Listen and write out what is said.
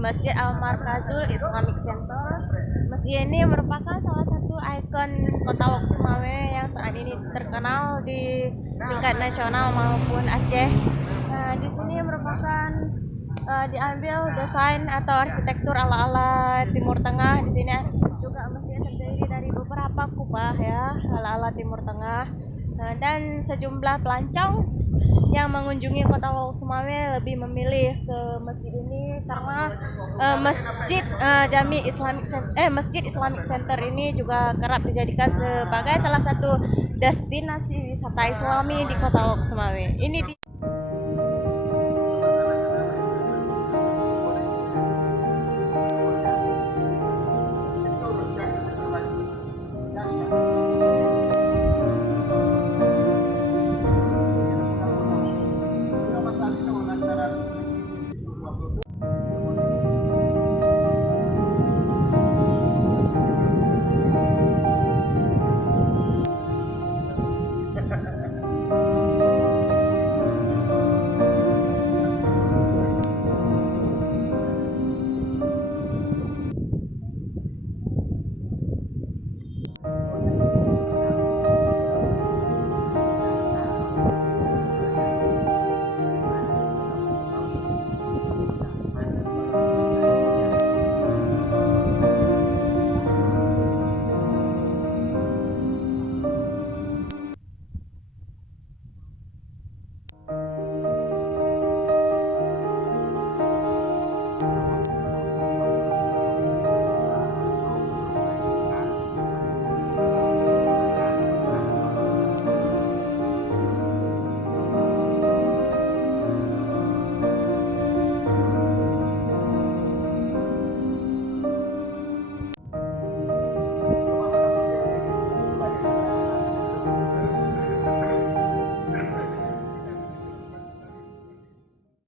Masjid Al-Markazul Islamic Center. Masjid ini merupakan salah satu ikon Kota Lok Sumawe yang saat ini terkenal di tingkat nasional maupun Aceh. Nah, di sini merupakan diambil desain atau arsitektur ala-ala Timur Tengah. Di sini juga masjid terdiri dari beberapa kubah ya, ala-ala Timur Tengah. Dan sejumlah pelancong yang mengunjungi Kota Lok Sumawe lebih memilih ke masjid ini karena Masjid Islamic Center ini juga kerap dijadikan sebagai salah satu destinasi wisata Islami di Kota Lok Sumawe. Ini